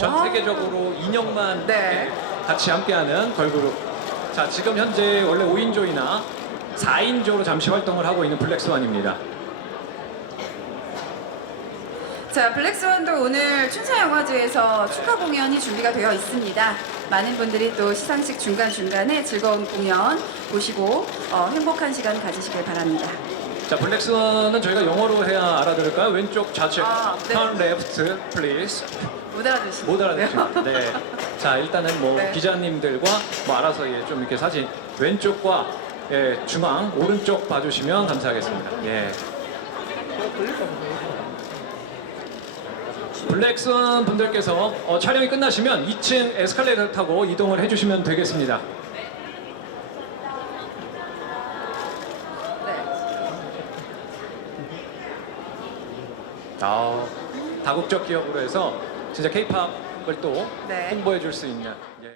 전 와. 세계적으로 2년만 네. 같이 함께하는 걸그룹. 자, 지금 현재 원래 5인조이나 4인조로 잠시 활동을 하고 있는 블랙스완입니다. 자, 블랙스완도 오늘 춘사영화제에서 축하 공연이 준비가 되어 있습니다. 많은 분들이 또 시상식 중간중간에 즐거운 공연 보시고 어, 행복한 시간 가지시길 바랍니다. 자, 블랙스완은 저희가 영어로 알아들을까요? 왼쪽 좌측, 아, 네. turn left, please. 못 알아듣시네요. 못 알아듣죠. 네. 자, 일단은 뭐 네. 기자님들과 뭐 알아서 예, 좀 이렇게 사진 왼쪽과 예, 중앙, 오른쪽 봐주시면 감사하겠습니다. 예. 블랙스완 분들께서 어, 촬영이 끝나시면 2층 에스컬레이터 타고 이동을 해주시면 되겠습니다. 아, 다국적 기업으로 해서 진짜 케이팝을 또 네. 홍보해 줄 수 있는. 예.